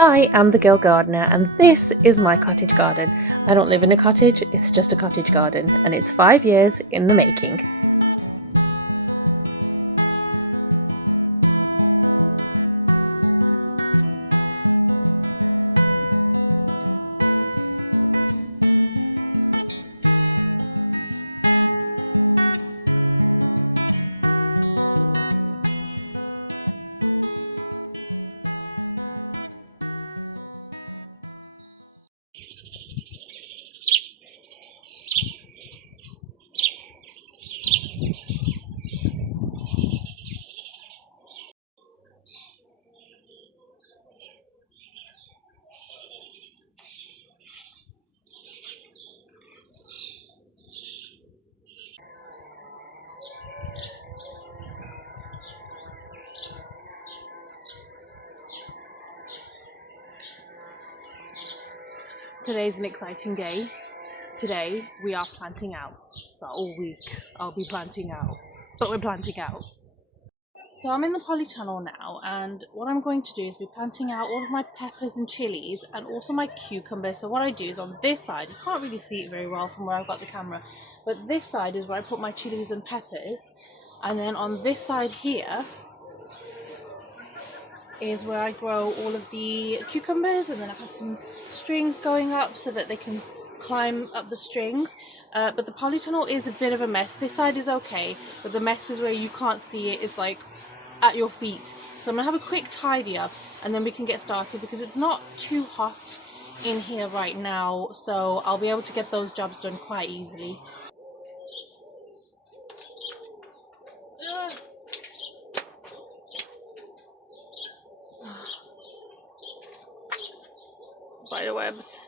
I am the girl gardener and this is my cottage garden. I don't live in a cottage, it's just a cottage garden and it's 5 years in the making. Today's an exciting day. Today we are planting out. For all week I'll be planting out, but we're planting out. So I'm in the polytunnel now and what I'm going to do is be planting out all of my peppers and chilies and also my cucumbers. So what I do is on this side, you can't really see it very well from where I've got the camera, but this side is where I put my chilies and peppers, and then on this side here is where I grow all of the cucumbers, and then I have some strings going up so that they can climb up the strings. But the polytunnel is a bit of a mess. This side is okay, but the mess is where you can't see it. It's like at your feet. So I'm gonna have a quick tidy up and then we can get started because it's not too hot in here right now, so I'll be able to get those jobs done quite easily. Spider webs.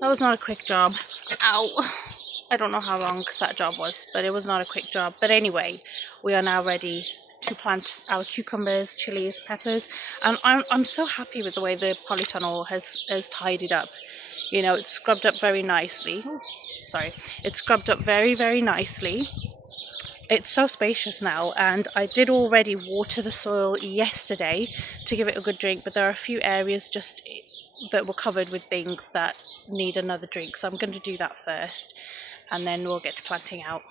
That was not a quick job. Ow! I don't know how long that job was, but it was not a quick job. But anyway, we are now ready to plant our cucumbers, chilies, peppers, and I'm so happy with the way the polytunnel has tidied up. You know, it's scrubbed up very nicely. Sorry, it's scrubbed up very nicely. It's so spacious now, and I did already water the soil yesterday to give it a good drink, but there are a few areas just that were covered with things that need another drink, so I'm going to do that first and then we'll get to planting out.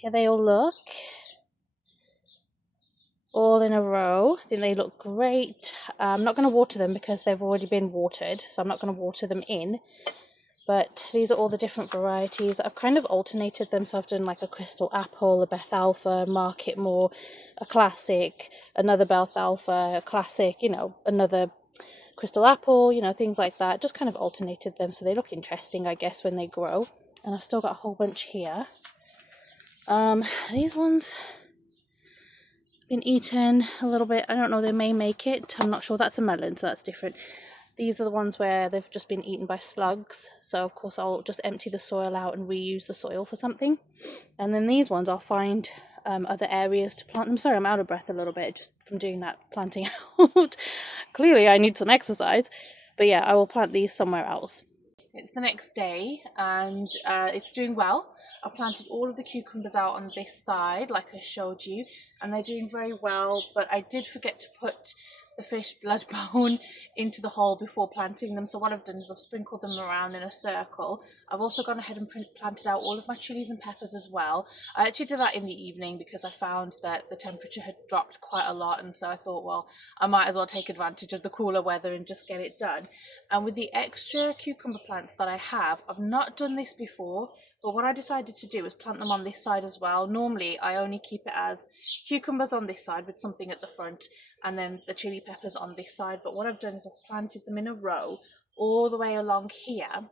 Here they all look, all in a row. I think they look great. I'm not going to water them because they've already been watered, so I'm not going to water them in. But these are all the different varieties. I've kind of alternated them, so I've done like a crystal apple, a Beth Alpha, Market More, a classic, another Beth Alpha, a classic, you know, another crystal apple, you know, things like that. Just kind of alternated them so they look interesting, I guess, when they grow. And I've still got a whole bunch here. These ones been eaten a little bit. I don't know, they may make it. I'm not sure. That's a melon, so that's different. These are the ones where they've just been eaten by slugs. So of course I'll just empty the soil out and reuse the soil for something. And then these ones I'll find other areas to plant them. Sorry, I'm out of breath a little bit just from doing that planting out. Clearly I need some exercise, but yeah, I will plant these somewhere else. It's the next day and it's doing well. I've planted all of the cucumbers out on this side like I showed you, and they're doing very well, but I did forget to put the fish blood bone into the hole before planting them. So what I've done is I've sprinkled them around in a circle. I've also gone ahead and planted out all of my chilies and peppers as well. I actually did that in the evening because I found that the temperature had dropped quite a lot, and so I thought, well, I might as well take advantage of the cooler weather and just get it done. And with the extra cucumber plants that I have, I've not done this before, but what I decided to do is plant them on this side as well. Normally I only keep it as cucumbers on this side with something at the front, and then the chili peppers on this side. But what I've done is I've planted them in a row all the way along here,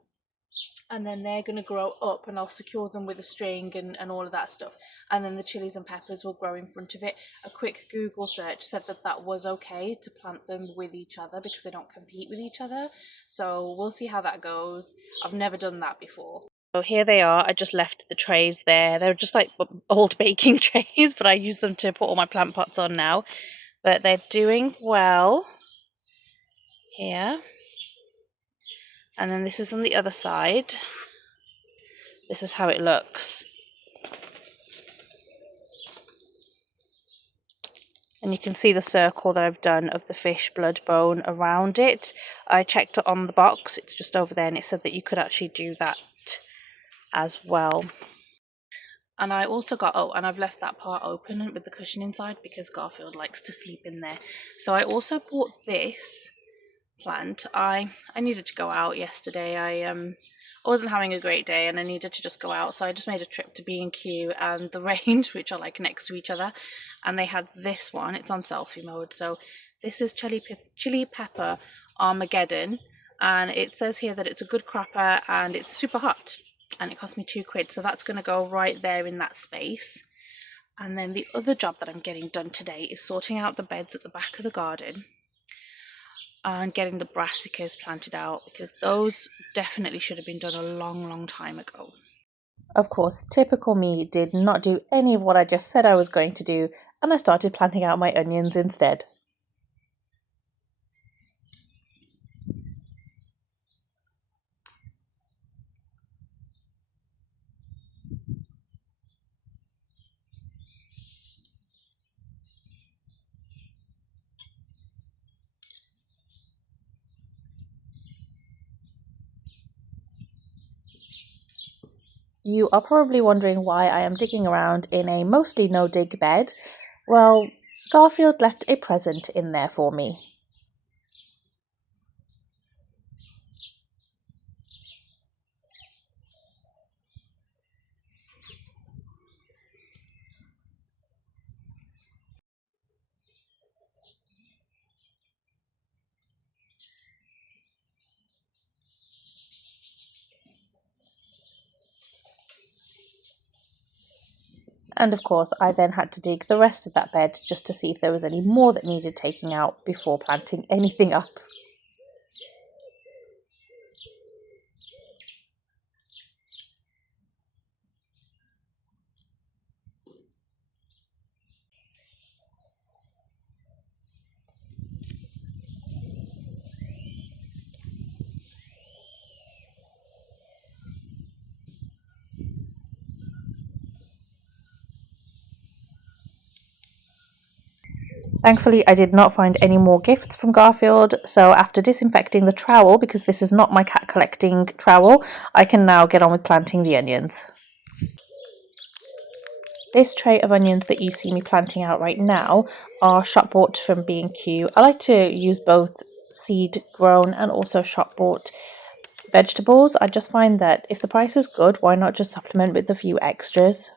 and then they're going to grow up, and I'll secure them with a string and all of that stuff, and then the chilies and peppers will grow in front of it. A quick Google search said that that was okay to plant them with each other because they don't compete with each other, so we'll see how that goes. I've never done that before. So here they are. I just left the trays there. They're just like old baking trays, but I use them to put all my plant pots on now. But they're doing well here. And then this is on the other side. This is how it looks. And you can see the circle that I've done of the fish blood bone around it. I checked it on the box. It's just over there, and it said that you could actually do that as well. And I also got, oh, and I've left that part open with the cushion inside because Garfield likes to sleep in there. So I also bought this plant. I needed to go out yesterday. I wasn't having a great day and I needed to just go out, so I just made a trip to B&Q and the Range, which are like next to each other, and they had this one. It's on selfie mode. So this is chili pepper Armageddon, and it says here that it's a good crapper and it's super hot, and it cost me £2, so that's going to go right there in that space. And then the other job that I'm getting done today is sorting out the beds at the back of the garden and getting the brassicas planted out, because those definitely should have been done a long time ago. Of course, typical me did not do any of what I just said I was going to do, and I started planting out my onions instead. You are probably wondering why I am digging around in a mostly no-dig bed. Well, Garfield left a present in there for me. And of course, I then had to dig the rest of that bed just to see if there was any more that needed taking out before planting anything up. Thankfully, I did not find any more gifts from Garfield, so after disinfecting the trowel, because this is not my cat collecting trowel, I can now get on with planting the onions. This tray of onions that you see me planting out right now are shop bought from B&Q. I like to use both seed grown and also shop bought vegetables. I just find that if the price is good, why not just supplement with a few extras?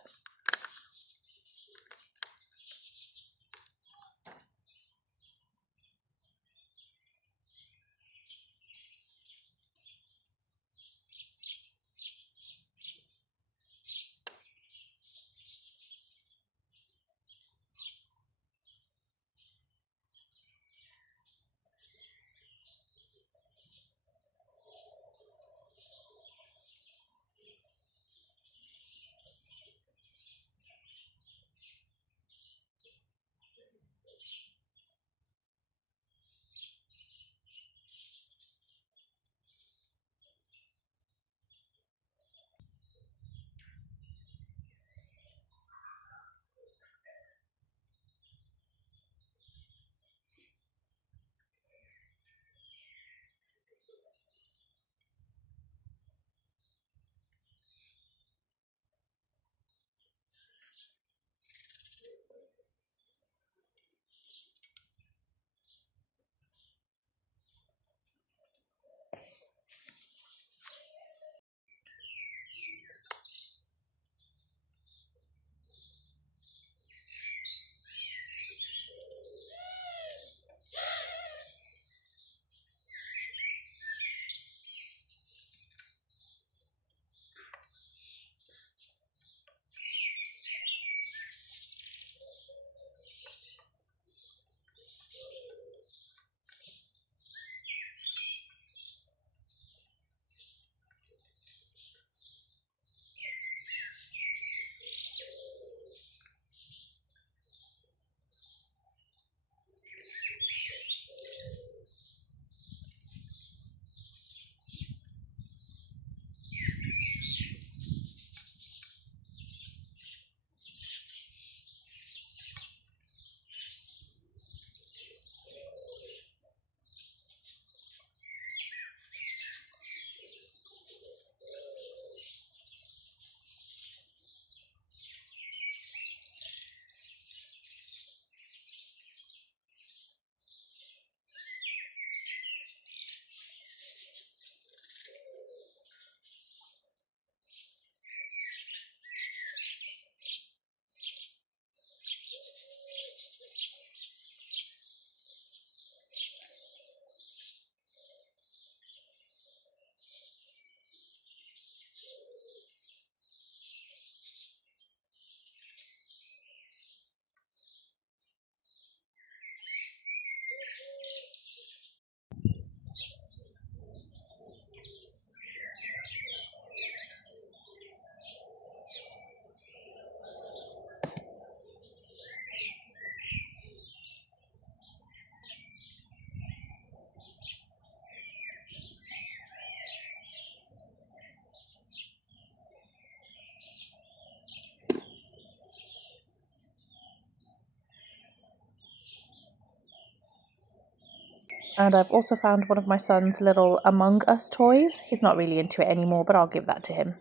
And I've also found one of my son's little Among Us toys. He's not really into it anymore, but I'll give that to him.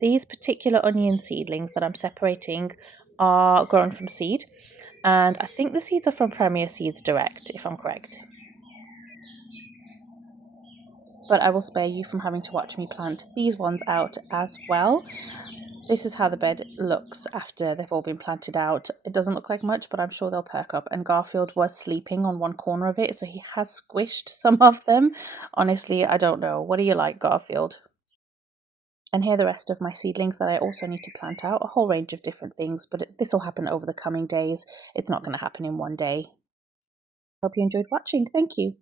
These particular onion seedlings that I'm separating are grown from seed, and I think the seeds are from Premier Seeds Direct, if I'm correct. But I will spare you from having to watch me plant these ones out as well. This is how the bed looks after they've all been planted out. It doesn't look like much, but I'm sure they'll perk up. And Garfield was sleeping on one corner of it, so he has squished some of them. Honestly, I don't know. What do you like, Garfield? And here are the rest of my seedlings that I also need to plant out. A whole range of different things, but this will happen over the coming days. It's not going to happen in one day. Hope you enjoyed watching. Thank you.